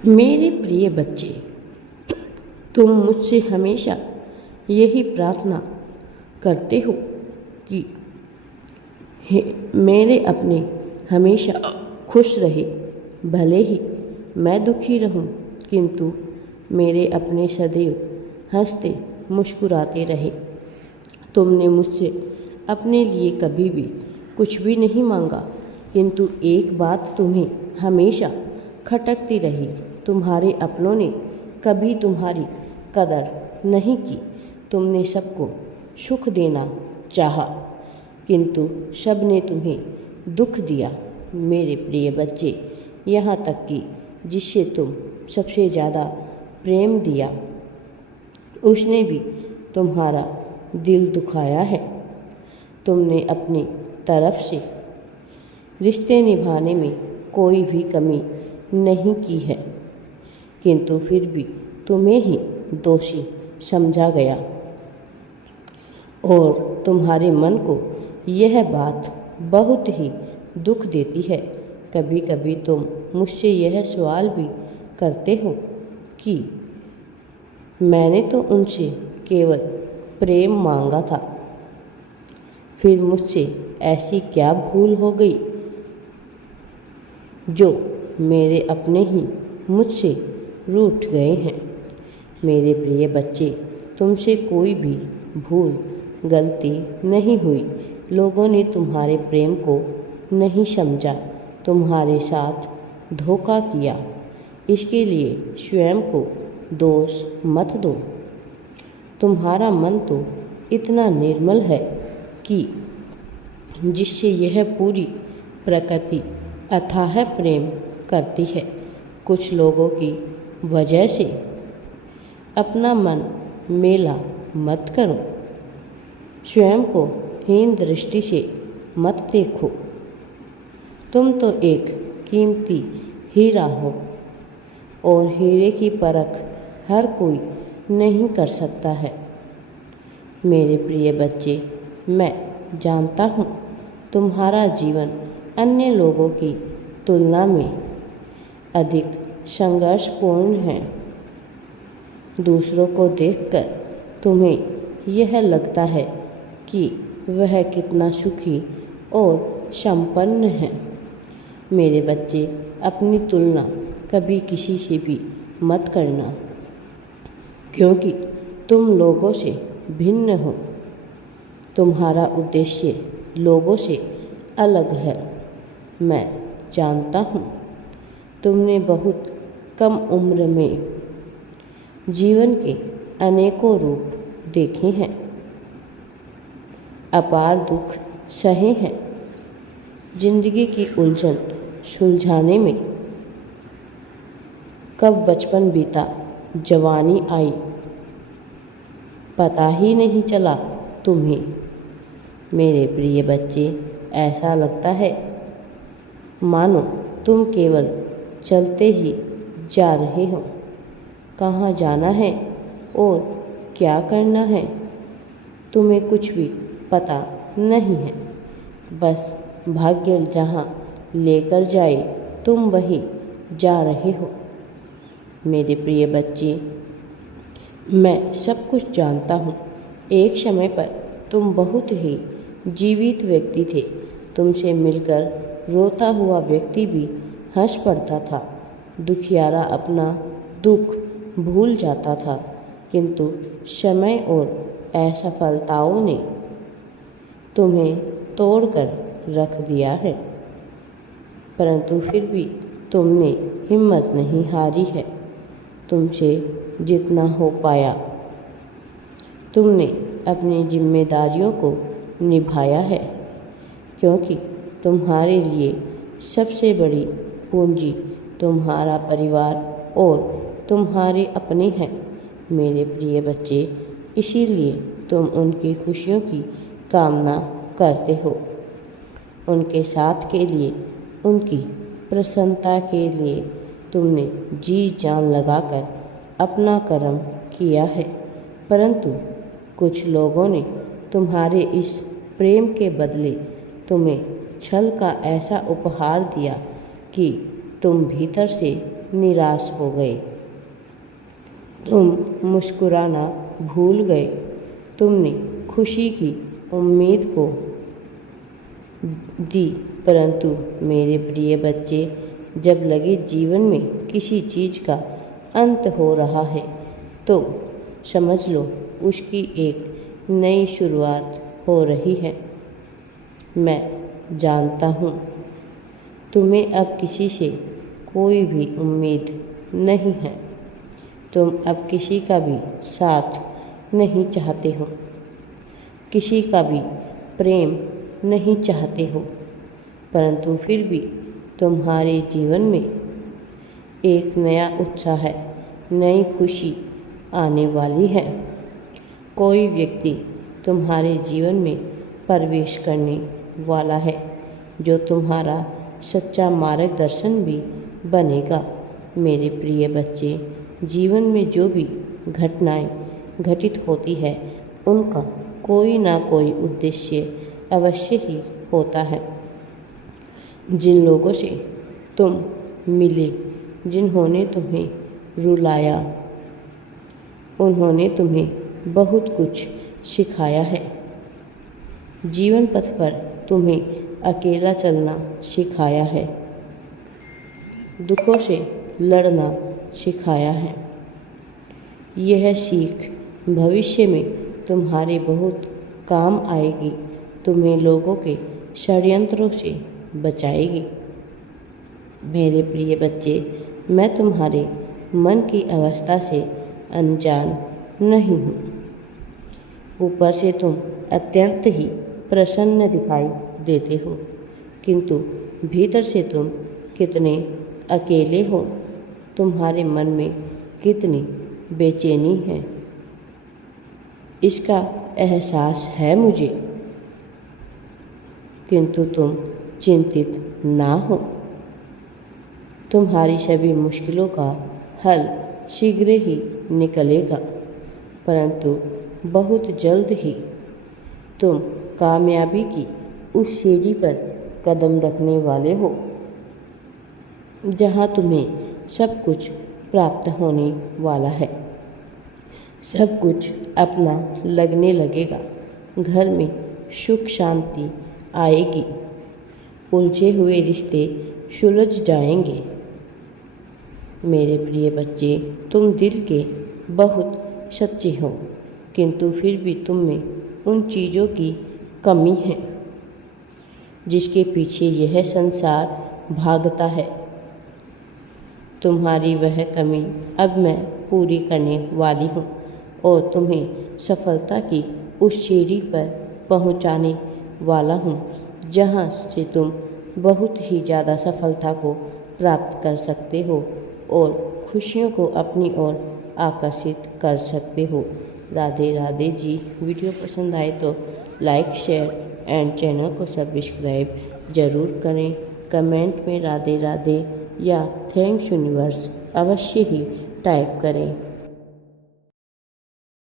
मेरे प्रिय बच्चे, तुम मुझसे हमेशा यही प्रार्थना करते हो कि मेरे अपने हमेशा खुश रहे। भले ही मैं दुखी रहूं, किंतु मेरे अपने सदैव हंसते मुस्कुराते रहे। तुमने मुझसे अपने लिए कभी भी कुछ भी नहीं मांगा, किंतु एक बात तुम्हें हमेशा खटकती रही। तुम्हारे अपनों ने कभी तुम्हारी कदर नहीं की। तुमने सबको सुख देना चाहा, किंतु सब ने तुम्हें दुख दिया। मेरे प्रिय बच्चे, यहाँ तक कि जिससे तुम सबसे ज़्यादा प्रेम दिया, उसने भी तुम्हारा दिल दुखाया है। तुमने अपनी तरफ से रिश्ते निभाने में कोई भी कमी नहीं की है, किंतु फिर भी तुम्हें ही दोषी समझा गया। और तुम्हारे मन को यह बात बहुत ही दुख देती है। कभी कभी तुम मुझसे यह सवाल भी करते हो कि मैंने तो उनसे केवल प्रेम मांगा था, फिर मुझसे ऐसी क्या भूल हो गई जो मेरे अपने ही मुझसे रूठ गए हैं। मेरे प्रिय बच्चे, तुमसे कोई भी भूल गलती नहीं हुई। लोगों ने तुम्हारे प्रेम को नहीं समझा, तुम्हारे साथ धोखा किया। इसके लिए स्वयं को दोष मत दो। तुम्हारा मन तो इतना निर्मल है कि जिससे यह पूरी प्रकृति अथाह प्रेम करती है। कुछ लोगों की वजह से अपना मन मेला मत करो। स्वयं को हीन दृष्टि से मत देखो। तुम तो एक कीमती हीरा हो, और हीरे की परख हर कोई नहीं कर सकता है। मेरे प्रिय बच्चे, मैं जानता हूँ तुम्हारा जीवन अन्य लोगों की तुलना में अधिक संघर्षपूर्ण है। दूसरों को देखकर तुम्हें यह लगता है कि वह कितना सुखी और संपन्न है। मेरे बच्चे, अपनी तुलना कभी किसी से भी मत करना, क्योंकि तुम लोगों से भिन्न हो। तुम्हारा उद्देश्य लोगों से अलग है। मैं जानता हूँ तुमने बहुत कम उम्र में जीवन के अनेकों रूप देखे हैं, अपार दुख सहे हैं। जिंदगी की उलझन सुलझाने में कब बचपन बीता, जवानी आई, पता ही नहीं चला तुम्हें। मेरे प्रिय बच्चे, ऐसा लगता है मानो तुम केवल चलते ही जा रहे हो। कहाँ जाना है और क्या करना है, तुम्हें कुछ भी पता नहीं है। बस भाग्य जहाँ लेकर जाए, तुम वहीं जा रहे हो। मेरे प्रिय बच्चे, मैं सब कुछ जानता हूँ। एक समय पर तुम बहुत ही जीवित व्यक्ति थे। तुमसे मिलकर रोता हुआ व्यक्ति भी हंस पड़ता था। दुखियारा अपना दुख भूल जाता था, किंतु समय और असफलताओं ने तुम्हें तोड़कर रख दिया है। परंतु फिर भी तुमने हिम्मत नहीं हारी है। तुमसे जितना हो पाया तुमने अपनी जिम्मेदारियों को निभाया है, क्योंकि तुम्हारे लिए सबसे बड़ी पूंजी तुम्हारा परिवार और तुम्हारे अपने हैं। मेरे प्रिय बच्चे, इसीलिए तुम उनकी खुशियों की कामना करते हो। उनके साथ के लिए, उनकी प्रसन्नता के लिए तुमने जी जान लगाकर अपना कर्म किया है। परंतु कुछ लोगों ने तुम्हारे इस प्रेम के बदले तुम्हें छल का ऐसा उपहार दिया कि तुम भीतर से निराश हो गए। तुम मुस्कुराना भूल गए। तुमने खुशी की उम्मीद को दी, परंतु मेरे प्रिय बच्चे, जब लगे जीवन में किसी चीज़ का अंत हो रहा है तो समझ लो उसकी एक नई शुरुआत हो रही है। मैं जानता हूँ तुम्हें अब किसी से कोई भी उम्मीद नहीं है। तुम अब किसी का भी साथ नहीं चाहते हो, किसी का भी प्रेम नहीं चाहते हो, परंतु फिर भी तुम्हारे जीवन में एक नया उत्साह है, नई खुशी आने वाली है। कोई व्यक्ति तुम्हारे जीवन में प्रवेश करने वाला है जो तुम्हारा सच्चा मार्गदर्शन भी बनेगा। मेरे प्रिय बच्चे, जीवन में जो भी घटनाएं घटित होती है उनका कोई ना कोई उद्देश्य अवश्य ही होता है। जिन लोगों से तुम मिले, जिन्होंने तुम्हें रुलाया, उन्होंने तुम्हें बहुत कुछ सिखाया है। जीवन पथ पर तुम्हें अकेला चलना सिखाया है, दुखों से लड़ना सिखाया है। यह सीख भविष्य में तुम्हारे बहुत काम आएगी, तुम्हें लोगों के षड्यंत्रों से बचाएगी। मेरे प्रिय बच्चे, मैं तुम्हारे मन की अवस्था से अनजान नहीं हूँ। ऊपर से तुम अत्यंत ही प्रसन्न दिखाई देते हो, किंतु भीतर से तुम कितने अकेले हो, तुम्हारे मन में कितनी बेचैनी है, इसका एहसास है मुझे। किंतु तुम चिंतित ना हो, तुम्हारी सभी मुश्किलों का हल शीघ्र ही निकलेगा, परंतु बहुत जल्द ही तुम कामयाबी की उस सीढ़ी पर कदम रखने वाले हो जहाँ तुम्हें सब कुछ प्राप्त होने वाला है। सब कुछ अपना लगने लगेगा, घर में सुख शांति आएगी, उलझे हुए रिश्ते सुलझ जाएंगे। मेरे प्रिय बच्चे, तुम दिल के बहुत सच्चे हो, किंतु फिर भी तुम में उन चीज़ों की कमी है जिसके पीछे यह संसार भागता है। तुम्हारी वह कमी अब मैं पूरी करने वाली हूँ और तुम्हें सफलता की उस सीढ़ी पर पहुँचाने वाला हूँ जहाँ से तुम बहुत ही ज़्यादा सफलता को प्राप्त कर सकते हो और खुशियों को अपनी ओर आकर्षित कर सकते हो। राधे राधे जी। वीडियो पसंद आए तो लाइक शेयर एंड चैनल को सब्सक्राइब ज़रूर करें। कमेंट में राधे राधे या थैंक्स यूनिवर्स अवश्य ही टाइप करें।